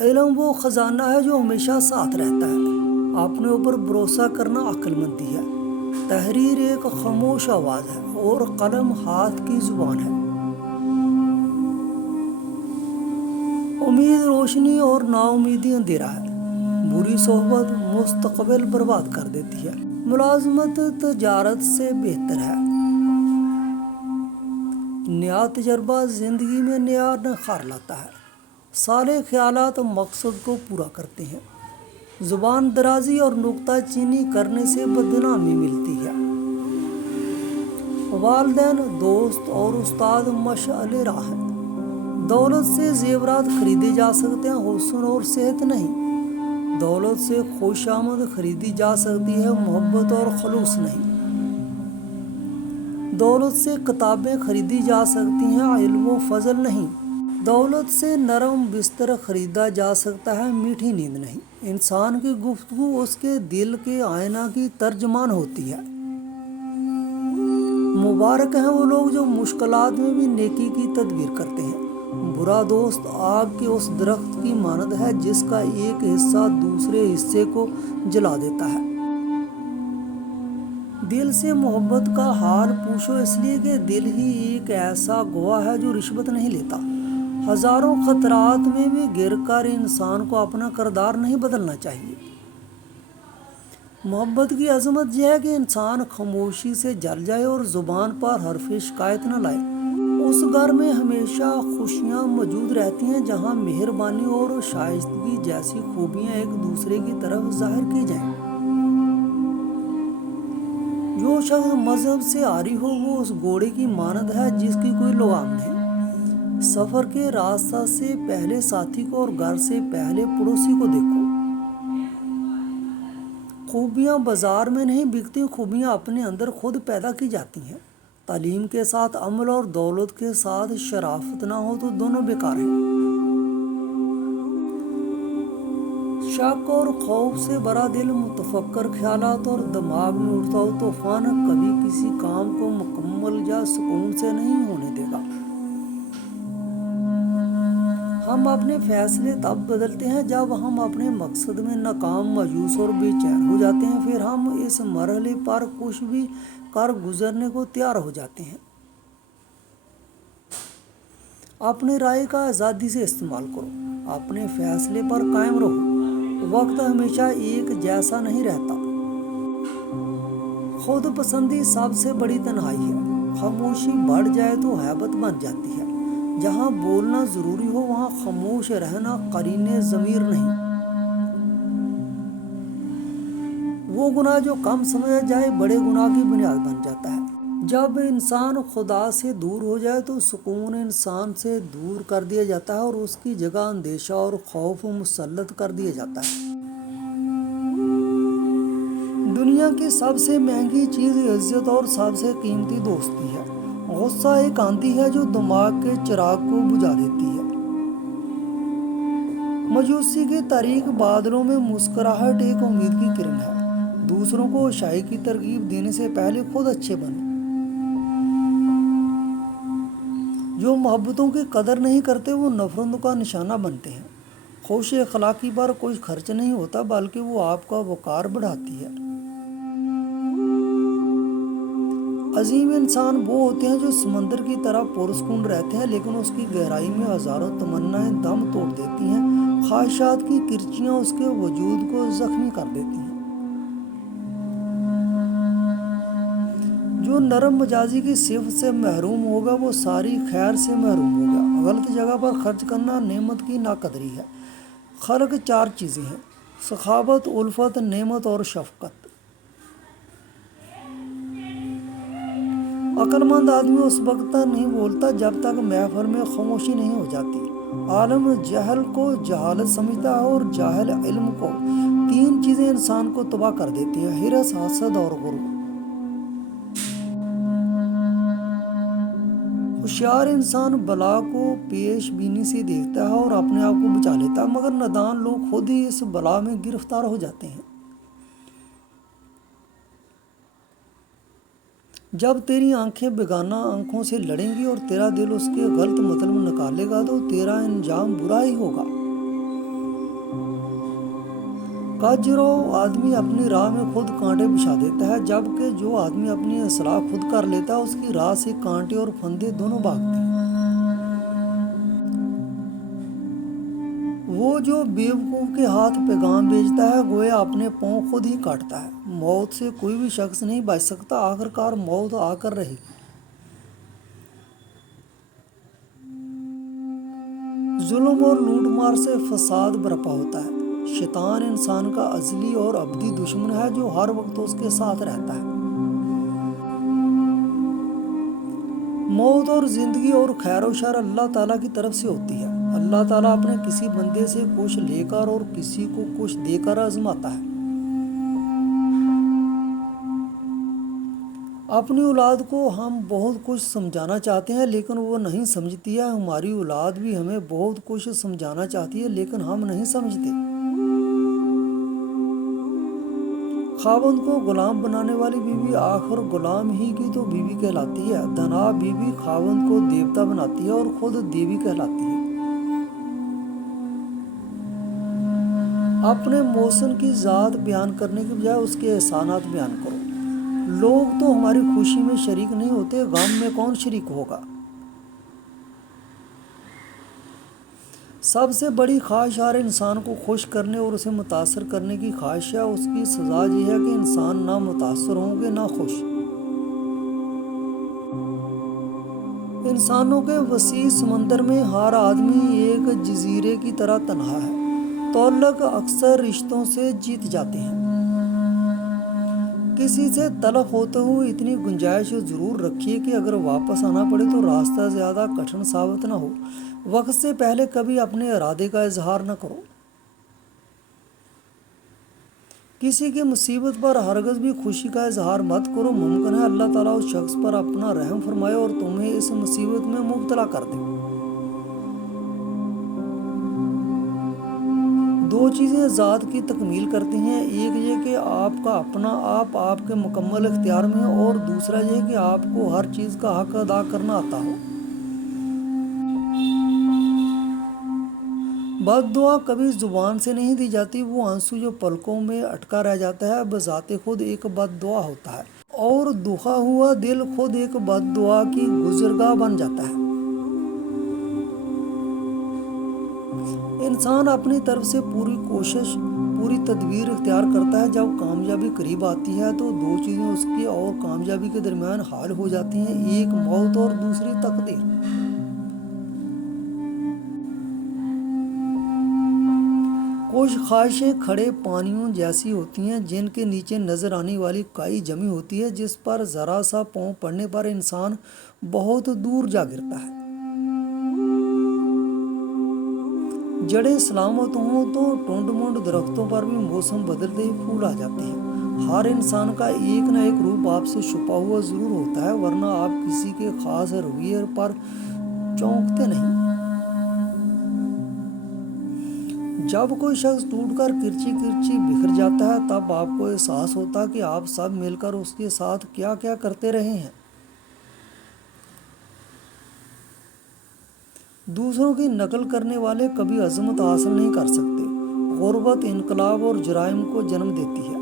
علم وہ خزانہ ہے جو ہمیشہ ساتھ رہتا ہے۔ اپنے اوپر بھروسہ کرنا عقل مندی ہے۔ تحریر ایک خاموش آواز ہے اور قلم ہاتھ کی زبان ہے۔ امید روشنی اور نا امیدی اندھیرا ہے۔ بری صحبت مستقبل برباد کر دیتی ہے۔ ملازمت تجارت سے بہتر ہے۔ نیا تجربہ زندگی میں نیا نخار لاتا ہے۔ صالح خیالات مقصد کو پورا کرتے ہیں۔ زبان درازی اور نکتہ چینی کرنے سے بدنامی ملتی ہے۔ والدین، دوست اور استاد مشعل راہ ہیں۔ دولت سے زیورات خریدے جا سکتے ہیں، حسن اور صحت نہیں۔ دولت سے خوش آمد خریدی جا سکتی ہے، محبت اور خلوص نہیں۔ دولت سے کتابیں خریدی جا سکتی ہیں، علم و فضل نہیں۔ دولت سے نرم بستر خریدا جا سکتا ہے، میٹھی نیند نہیں۔ انسان کی گفتگو اس کے دل کے آئینہ کی ترجمان ہوتی ہے۔ مبارک ہیں وہ لوگ جو مشکلات میں بھی نیکی کی تدبیر کرتے ہیں۔ برا دوست آگ کے اس درخت کی مانند ہے جس کا ایک حصہ دوسرے حصے کو جلا دیتا ہے۔ دل سے محبت کا حال پوچھو، اس لیے کہ دل ہی ایک ایسا گواہ ہے جو رشوت نہیں لیتا۔ ہزاروں خطرات میں بھی گر کر انسان کو اپنا کردار نہیں بدلنا چاہیے۔ محبت کی عظمت یہ ہے کہ انسان خاموشی سے جل جائے اور زبان پر حرف شکایت نہ لائے۔ اس گھر میں ہمیشہ خوشیاں موجود رہتی ہیں جہاں مہربانی اور شائستگی جیسی خوبیاں ایک دوسرے کی طرف ظاہر کی جائیں۔ جو شخص مذہب سے عاری ہو وہ اس گھوڑے کی مانند ہے جس کی کوئی لگام نہیں۔ سفر کے راستہ سے پہلے ساتھی کو اور گھر سے پہلے پڑوسی کو دیکھو۔ خوبیاں بازار میں نہیں بکتی، خوبیاں اپنے اندر خود پیدا کی جاتی ہیں۔ تعلیم کے ساتھ عمل اور دولت کے ساتھ شرافت نہ ہو تو دونوں بیکار ہیں۔ شک اور خوف سے بھرا دل متفکر خیالات اور دماغ میں اٹھتا ہو طوفان کبھی کسی کام کو مکمل یا سکون سے نہیں ہونے دے گا۔ ہم اپنے فیصلے تب بدلتے ہیں جب ہم اپنے مقصد میں ناکام، مایوس اور بے چین ہو جاتے ہیں، پھر ہم اس مرحلے پر کچھ بھی کر گزرنے کو تیار ہو جاتے ہیں۔ اپنی رائے کا آزادی سے استعمال کرو، اپنے فیصلے پر قائم رہو۔ وقت ہمیشہ ایک جیسا نہیں رہتا۔ خود پسندی سب سے بڑی تنہائی ہے۔ خاموشی بڑھ جائے تو ہیبت بن جاتی ہے۔ جہاں بولنا ضروری ہو وہاں خاموش رہنا قرینِ ضمیر نہیں۔ وہ گناہ جو کم سمجھا جائے بڑے گناہ کی بنیاد بن جاتا ہے۔ جب انسان خدا سے دور ہو جائے تو سکون انسان سے دور کر دیا جاتا ہے اور اس کی جگہ اندیشہ اور خوف مسلط کر دیا جاتا ہے۔ دنیا کی سب سے مہنگی چیز عزت اور سب سے قیمتی دوستی ہے۔ غصہ ایک آندھی ہے جو دماغ کے چراغ کو بجھا دیتی ہے۔ مایوسی کے تاریک بادلوں میں مسکراہٹ ایک امید کی کرن ہے۔ دوسروں کو اچھائی کی ترغیب دینے سے پہلے خود اچھے بنو۔ جو محبتوں کی قدر نہیں کرتے وہ نفرتوں کا نشانہ بنتے ہیں۔ خوش اخلاقی پر کوئی خرچ نہیں ہوتا بلکہ وہ آپ کا وقار بڑھاتی ہے۔ عظیم انسان وہ ہوتے ہیں جو سمندر کی طرح پرسکون رہتے ہیں لیکن اس کی گہرائی میں ہزاروں تمنائیں دم توڑ دیتی ہیں، خواہشات کی کرچیاں اس کے وجود کو زخمی کر دیتی ہیں۔ جو نرم مزاجی کی صفت سے محروم ہوگا وہ ساری خیر سے محروم ہوگا۔ غلط جگہ پر خرچ کرنا نعمت کی ناقدری ہے۔ خلق چار چیزیں ہیں: سخاوت، الفت، نعمت اور شفقت۔ عقل مند آدمی اس وقت تک نہیں بولتا جب تک محفل میں خاموشی نہیں ہو جاتی۔ عالم جہل کو جہالت سمجھتا ہے اور جاہل علم کو۔ تین چیزیں انسان کو تباہ کر دیتی ہیں: حرص، حسد اور غرور۔ ہوشیار انسان بلا کو پیش بینی سے دیکھتا ہے اور اپنے آپ کو بچا لیتا ہے، مگر نادان لوگ خود ہی اس بلا میں گرفتار ہو جاتے ہیں۔ جب تیری آنکھیں بیگانہ آنکھوں سے لڑیں گی اور تیرا دل اس کے غلط مطلب نکالے گا تو تیرا انجام برا ہی ہوگا۔ جو آدمی اپنی راہ میں خود کانٹے بچھا دیتا ہے، جبکہ جو آدمی اپنی اصلاح خود کر لیتا ہے اس کی راہ سے کانٹے اور پھندے دونوں بھاگتے ہیں۔ وہ جو بیوقوف کے ہاتھ پیغام بھیجتا ہے گویا اپنے پاؤں خود ہی کاٹتا ہے۔ موت سے کوئی بھی شخص نہیں بچ سکتا، آخرکار موت آ کر رہے گی۔ ظلم اور لوٹ مار سے فساد برپا ہوتا ہے۔ شیطان انسان کا ازلی اور ابدی دشمن ہے جو ہر وقت اس کے ساتھ رہتا ہے۔ موت اور زندگی اور خیر و شر اللہ تعالیٰ کی طرف سے ہوتی ہے۔ اللہ تعالیٰ اپنے کسی بندے سے کچھ لے کر اور کسی کو کچھ دے کر آزماتا ہے۔ اپنی اولاد کو ہم بہت کچھ سمجھانا چاہتے ہیں لیکن وہ نہیں سمجھتی ہے۔ ہماری اولاد بھی ہمیں بہت کچھ سمجھانا چاہتی ہے لیکن ہم نہیں سمجھتے۔ خاوند کو غلام بنانے والی بیوی آخر غلام ہی کی تو بیوی کہلاتی ہے۔ دنا بیوی خاوند کو دیوتا بناتی ہے اور خود دیوی کہلاتی ہے۔ اپنے محسن کی ذات بیان کرنے کی بجائے اس کے احسانات بیان کرو۔ لوگ تو ہماری خوشی میں شریک نہیں ہوتے، غم میں کون شریک ہوگا؟ سب سے بڑی خواہش ہر انسان کو خوش کرنے اور اسے متاثر کرنے کی خواہش ہے۔ اس کی سزا یہ ہے کہ انسان نہ متاثر ہوں گے نہ خوش۔ انسانوں کے وسیع سمندر میں ہر آدمی ایک جزیرے کی طرح تنہا ہے۔ تعلق اکثر رشتوں سے جیت جاتے ہیں۔ کسی سے تلخ ہوتے ہوئے اتنی گنجائش ضرور رکھیے کہ اگر واپس آنا پڑے تو راستہ زیادہ کٹھن ثابت نہ ہو۔ وقت سے پہلے کبھی اپنے ارادے کا اظہار نہ کرو۔ کسی کی مصیبت پر ہرگز بھی خوشی کا اظہار مت کرو۔ ممکن ہے اللہ تعالیٰ اس شخص پر اپنا رحم فرمائے اور تمہیں اس مصیبت میں مبتلا کر دے۔ دو چیزیں ذات کی تکمیل کرتی ہیں، ایک یہ کہ آپ کا اپنا آپ کے مکمل اختیار میں ہے اور دوسرا یہ کہ آپ کو ہر چیز کا حق ادا کرنا آتا ہو۔ بد دعا کبھی زبان سے نہیں دی جاتی۔ وہ آنسو جو پلکوں میں اٹکا رہ جاتا ہے بذات خود ایک بد دعا ہوتا ہے، اور دکھا ہوا دل خود ایک بد دعا کی گزرگاہ بن جاتا ہے۔ انسان اپنی طرف سے پوری کوشش، پوری تدبیر اختیار کرتا ہے۔ جب کامیابی قریب آتی ہے تو دو چیزیں اس کی اور کامیابی کے درمیان حائل ہو جاتی ہیں، ایک موت اور دوسری تقدیر۔ کچھ خواہشیں کھڑے پانیوں جیسی ہوتی ہیں جن کے نیچے نظر آنے والی کائی جمی ہوتی ہے، جس پر ذرا سا پاؤں پڑنے پر انسان بہت دور جا گرتا ہے۔ جڑیں سلامت ہوں تو ٹنڈ منڈ درختوں پر بھی موسم بدلتے ہی پھول آ جاتے ہیں۔ ہر انسان کا ایک نہ ایک روپ آپ سے چھپا ہوا ضرور ہوتا ہے، ورنہ آپ کسی کے خاص رویے پر چونکتے نہیں۔ جب کوئی شخص ٹوٹ کر کرچی کرچی بکھر جاتا ہے تب آپ کو احساس ہوتا ہے کہ آپ سب مل کر اس کے ساتھ کیا کیا کرتے رہے ہیں۔ دوسروں کی نقل کرنے والے کبھی عظمت حاصل نہیں کر سکتے۔ غربت انقلاب اور جرائم کو جنم دیتی ہے۔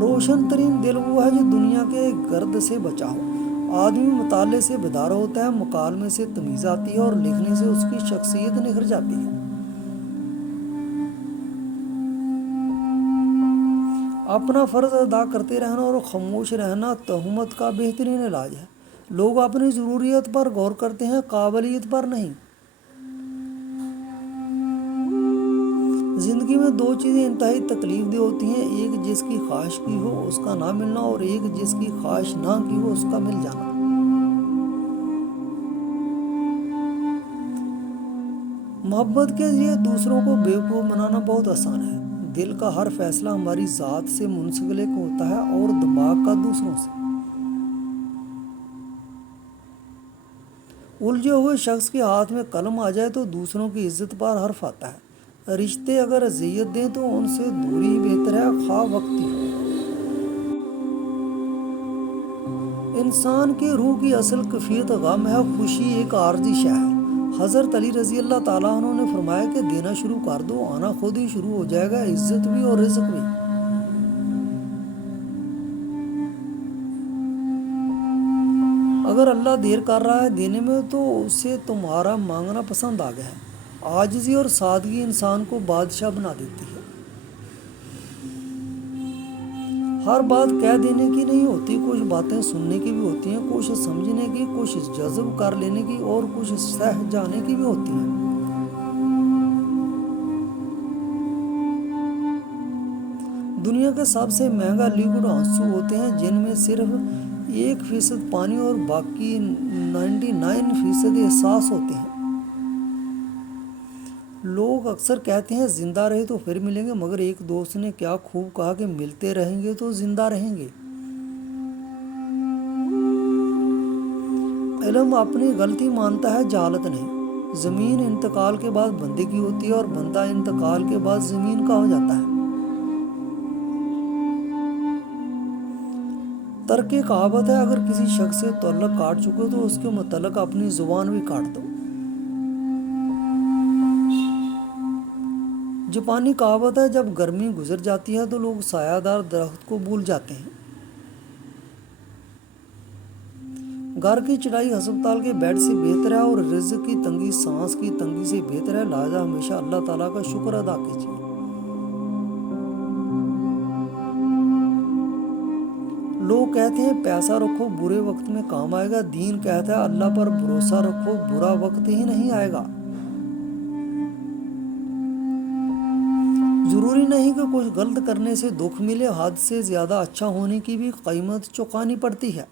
روشن ترین دل وہ ہے جو دنیا کے گرد سے بچا ہو۔ آدمی مطالعے سے بیدار ہوتا ہے، مکالمے سے تمیز آتی ہے اور لکھنے سے اس کی شخصیت نکھر جاتی ہے۔ اپنا فرض ادا کرتے رہنا اور خاموش رہنا تہمت کا بہترین علاج ہے۔ لوگ اپنی ضروریت پر غور کرتے ہیں، قابلیت پر نہیں۔ زندگی میں دو چیزیں انتہائی تکلیف دہ ہوتی ہیں، ایک جس کی خواہش کی ہو اس کا نہ ملنا اور ایک جس کی خواہش نہ کی ہو اس کا مل جانا۔ محبت کے لیے دوسروں کو بیوقوف بنانا بہت آسان ہے۔ دل کا ہر فیصلہ ہماری ذات سے منسلک ہوتا ہے اور دماغ کا دوسروں سے۔ الجھے ہوئے شخص کے ہاتھ میں قلم آ جائے تو دوسروں کی عزت پر حرف آتا ہے۔ رشتے اگر اذیت دیں تو ان سے دوری ہی بہتر ہے، خواہ وقتی ہو۔ انسان کی روح کی اصل کیفیت غم ہے، خوشی ایک عارضی شے ہے۔ حضرت علی رضی اللہ تعالیٰ عنہ نے فرمایا کہ دینا شروع کر دو، آنا خود ہی شروع ہو جائے گا، عزت بھی اور رزق بھی۔ اگر اللہ دیر کر رہا ہے دینے میں تو اسے تمہارا مانگنا پسند آ گیا ہے۔ عاجزی اور سادگی انسان کو بادشاہ بنا دیتی ہے۔ ہر بات کہہ دینے کی نہیں ہوتی، کچھ باتیں سننے کی بھی ہوتی ہیں، کچھ سمجھنے کی، کچھ جذب کر لینے کی اور کچھ سہ جانے کی بھی ہوتی ہیں۔ دنیا کے سب سے مہنگا لیکوڈ آنسو ہوتے ہیں جن میں صرف 1% پانی اور باقی 99% احساس ہوتے ہیں۔ لوگ اکثر کہتے ہیں زندہ رہے تو پھر ملیں گے، مگر ایک دوست نے کیا خوب کہا کہ ملتے رہیں گے تو زندہ رہیں گے۔ علم اپنی غلطی مانتا ہے، جہالت نہیں۔ زمین انتقال کے بعد بندے کی ہوتی ہے اور بندہ انتقال کے بعد زمین کا ہو جاتا ہے۔ ترک کہاوت ہے، اگر کسی شخص سے تعلق کاٹ چکے تو اس کے متعلق اپنی زبان بھی کاٹ دو۔ جاپانی کہاوت ہے، جب گرمی گزر جاتی ہے تو لوگ سایہ دار درخت کو بھول جاتے ہیں۔ گھر کی چڑائی ہسپتال کے بیڈ سے بہتر ہے اور رزق کی تنگی سانس کی تنگی سے بہتر ہے، لہذا ہمیشہ اللہ تعالیٰ کا شکر ادا کیجیے۔ لوگ کہتے ہیں پیسہ رکھو برے وقت میں کام آئے گا، دین کہتا ہے اللہ پر بھروسہ رکھو برا وقت ہی نہیں آئے گا۔ ضروری نہیں کہ کچھ غلط کرنے سے دکھ ملے، حد سے زیادہ اچھا ہونے کی بھی قیمت چکانی پڑتی ہے۔